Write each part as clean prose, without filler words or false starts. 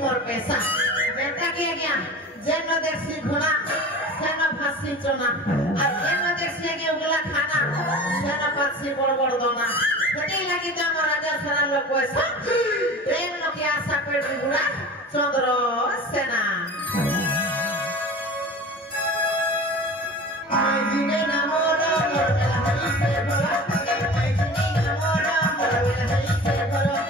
मोर पैसा जेता के गया जेन देखसी घोड़ा सेन फांसी चना और जेन देखसी के उगला खाना सेन फांसी बड़ बड़ दोना सेती लागि त मोर राजा सारा लोग पैसा प्रेम लोग के आशा पेड़ बुड़ा चंद्र सेना जिने नामोरा मोर हई से भला जिने नामोरा मोर हई से भला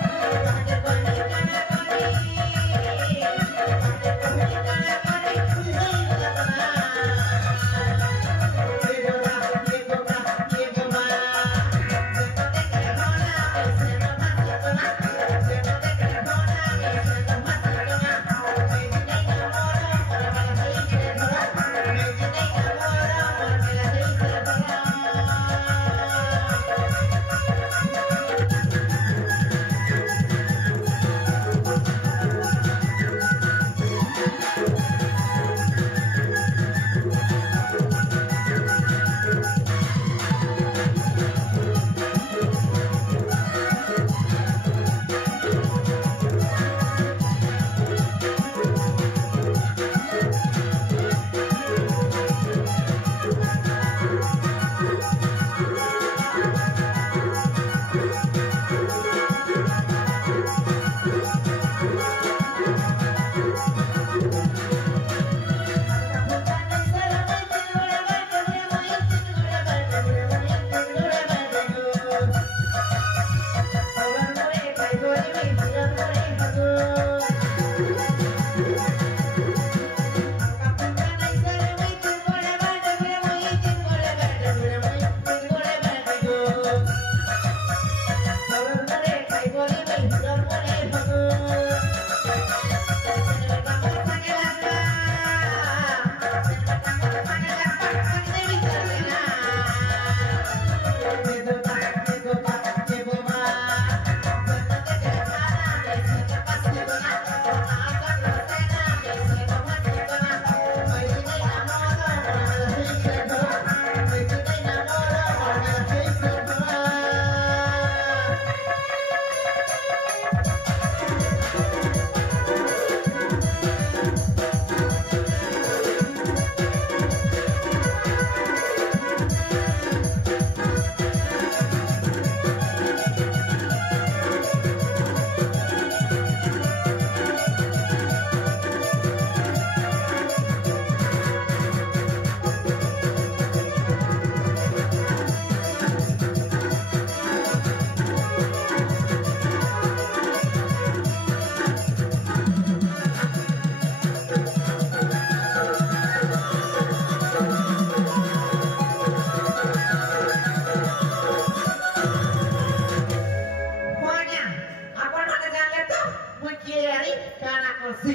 बाटे कोनी काना कोनी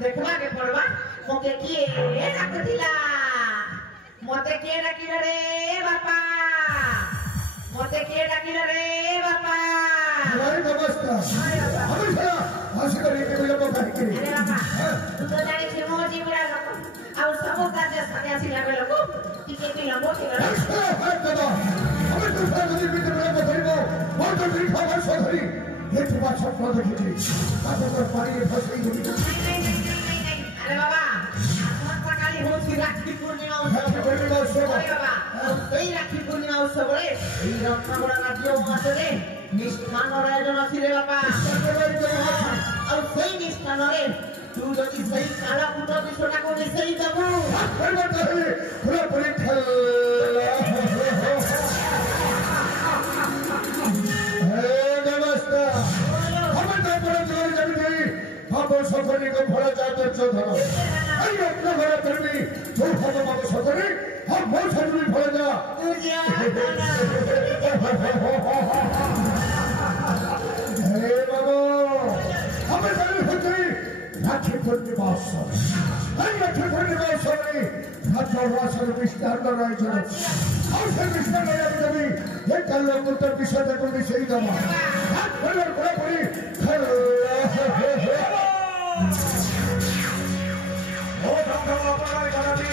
देखवा के पड़वा मोके किए रखतिला मोते के रखिला रे बापा मोते के रखिला रे बापा हमारी नमस्कार हमेशा हंस कर के लोग बात करें अरे बापा तू तो जाने छे मोजी बुरा लोग और सब काज सन्यासी लगे लोग टिके के लंबो के हट दो हमें तो सारी बीते में बताइबो बहुत तो देखा बस धरी ये तो बात सब को देखी आप तो पानी फंस गई अरे बाबा आत्मा काली हो सी राखी पूर्णिमा उत्सव अरे बाबा सही राखी पूर्णिमा उत्सव रे এই রত্নগড়া নাট্য মহাসরে নিষ্ঠান আয়োজন আছে রে বাবা আর সেই নিষ্ঠানরে तू যদি সেই কালা ফুটো বিষয়টা করে সেই দেব পুরো পরীক্ষা नमस्कार हमें तो बड़ा जोर जब गई हम सफरी को भरा जाते चौधरो अरे अपना भरा करनी तो हम बाबू सफरी हम बहुत सफरी भरा जा हे बाबू हमें जाने सफरी राखी पूर्णिमा उत्सव अरे राखी पूर्णिमा उत्सव में राजा वासर विस्तार कर रहे हैं और फिर विस्तार कर रहे हैं ये कल लोग उत्तर विषय तक भी सही दमा हाथ बड़ा बड़ा बड़ी ओ धंधा अपना कराती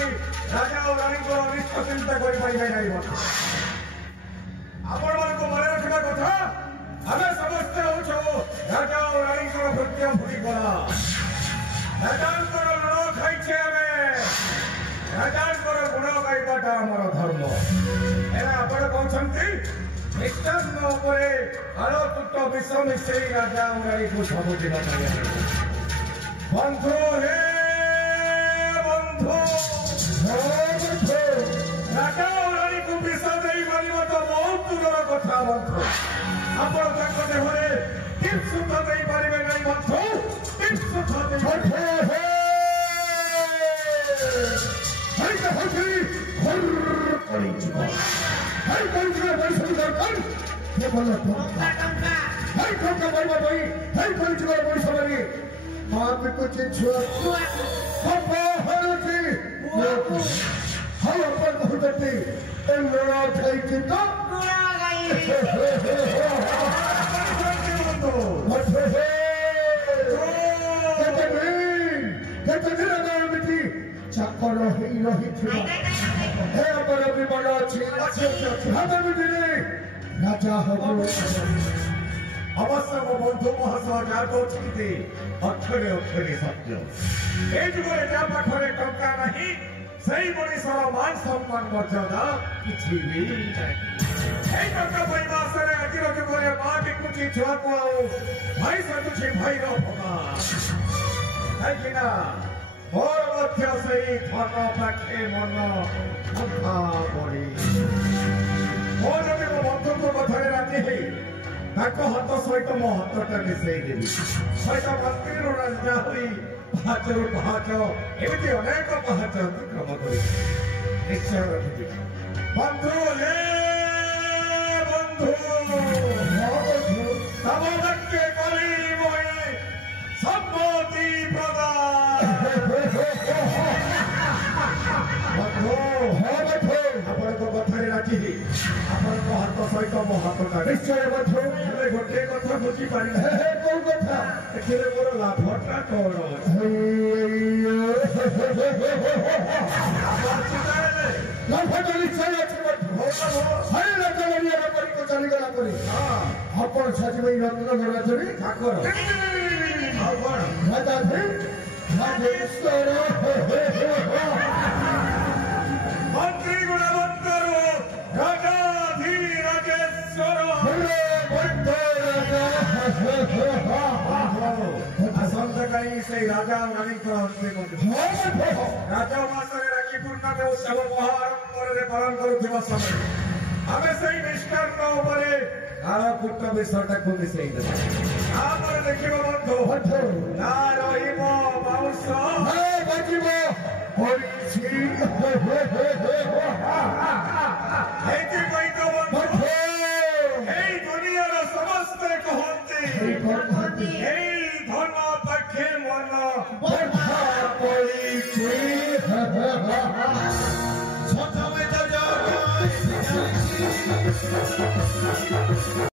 राजा और रानी को विश्व चिंता कोई पाई नहीं बना अपन वाले को मरे रखना को था हमें समझ ପୂଜ୍ୟ ଭୁଲି ଗଲା ରାଜାଙ୍କର ଲୁଣ ଖାଇଛେ ଆମେ ରାଜାଙ୍କର ଗୁଣ ଗାଇବାଟା ଆମର ଧର୍ମ ଏରା ଆପଣ କହୁଛନ୍ତି ଖ୍ରୀଷ୍ଟାନ ଉପରେ ଆଳୁ ତୁଟ ବିଷ ମିଶେଇ ରାଜା ଉରାଳିକୁ ସବୁଜିବା ବନ୍ଧୁ ହେ ବନ୍ଧୁ ରାଜା ଉରାଳିକୁ ବିଷ ଦେଇ ମାରିବ ତ ବହୁତ ଦୂରର କଥା ବନ୍ଧୁ ଆପଣ ତାଙ୍କ ଦେହରେ ଟିପ୍ ସୁଧ ଦେଇପାରିବେ ନାହିଁ ବନ୍ଧୁ ଟିପ୍ ସୁଧ ଚାକର ହେଇ ରହିଥିବା ହେ ଆମର ବିମଳ ଅଛି ଆଗାମୀ ଦିନେ ରାଜା ହବ ଅବଶ୍ୟ ମୋ ବନ୍ଧୁ ମହାଶୟ ଯାହା କହୁଛନ୍ତି ଅକ୍ଷରେ ଅକ୍ଷରେ ସତ୍ୟ ଏ ଯୁଗରେ ଯାହା ପାଖରେ ଟଙ୍କା ନାହିଁ ସେଇ ମଣିଷର ମାନ ସମ୍ମାନ ମର୍ଯ୍ୟାଦା କିଛି ବି ନାହିଁ এই ଟଙ୍କା ପାଇବା ଆଶାରେ ଆଜିର ଯୁଗରେ ମା ବିକୁଛି ଛୁଆକୁ ଆଉ ଭାଇ ସାଜୁଛି ଭାଇର ଅପମାନ କାହିଁକି ନା ମୋର ମଧ୍ୟ ସେଇ ଧନ ପାଖେ ମନ କଥା ବଢି ମୋ ଯଦି ମୋ ବନ୍ଧୁଙ୍କ କଥାରେ ରାଜି ହେଇ ତାଙ୍କ ହାତ ସହିତ ମୋ ହାତଟା ମିଶେଇ ଦେବି ସହିତ ମନ୍ତ୍ରୀରୁ ରାଜା ହୋଇ ପାହାଚରୁ ପାହାଚ ଏମିତି ଅନେକ ପାହାଚ ଅତିକ୍ରମ କରି ନିଶ୍ଚୟ ରଖିବି ବନ୍ଧୁ ହେ ବନ୍ଧୁ ତମ ବାକ୍ୟ କରି ମୋହି ସମ୍ମତି ପ୍ରଦାନ ଆପଣଙ୍କ କଥାରେ ରାଜି ଆପଣଙ୍କ ହାତ ସହିତ ମୋ ହାତଟା ନିଶ୍ଚୟ ବନ୍ଧୁ ଗୋଟିଏ କଥା ବୁଝିପାରିଲେ କୋଉ କଥା ଏଥିରେ ମୋର ଲାଭଟା କଣ ଲାଭଟା ନିଶ୍ଚୟ ଅଛି ଚାଲିଗଲା ପରେ ଆପଣ ସାଜିବେ ରତ୍ନଗର ରାଜରେ ଠାକୁର ଆଉ କଣ ରାଜେଶ୍ୱର ମନ୍ତ୍ରୀ ଗୁଣବନ୍ତରୁ ରାଜାଧିରାଜେଶ୍ୱର ଆସନ୍ତାକାଲି ସେଇ ରାଜା ରାଣୀଙ୍କର ଅନ୍ତିମ ରାଜା ମାସରେ ରାକ୍ଷୀ ପୂର୍ଣ୍ଣମୀ ଉତ୍ସବ ମହାଆଡ଼ମ୍ବରରେ ପାଳନ କରୁଥିବା ସମୟରେ ଆମେ ସେଇ ମିଷ୍ଟାନ୍ନ ଉପରେ କାଳକୂଟ ବିଷୟଟାକୁ ମିଶେଇ ଦେବା ତାପରେ ଦେଖିବ ବନ୍ଧୁ ନା ରହିବ ମାଉସ ଏଇଥିପାଇଁ ତ ବନ୍ଧୁ ଏଇ ଦୁନିଆର ସମସ୍ତେ କହନ୍ତି ଏଇ ଧନ ପାଖେ ମନ ପ୍ରଥମେ ତ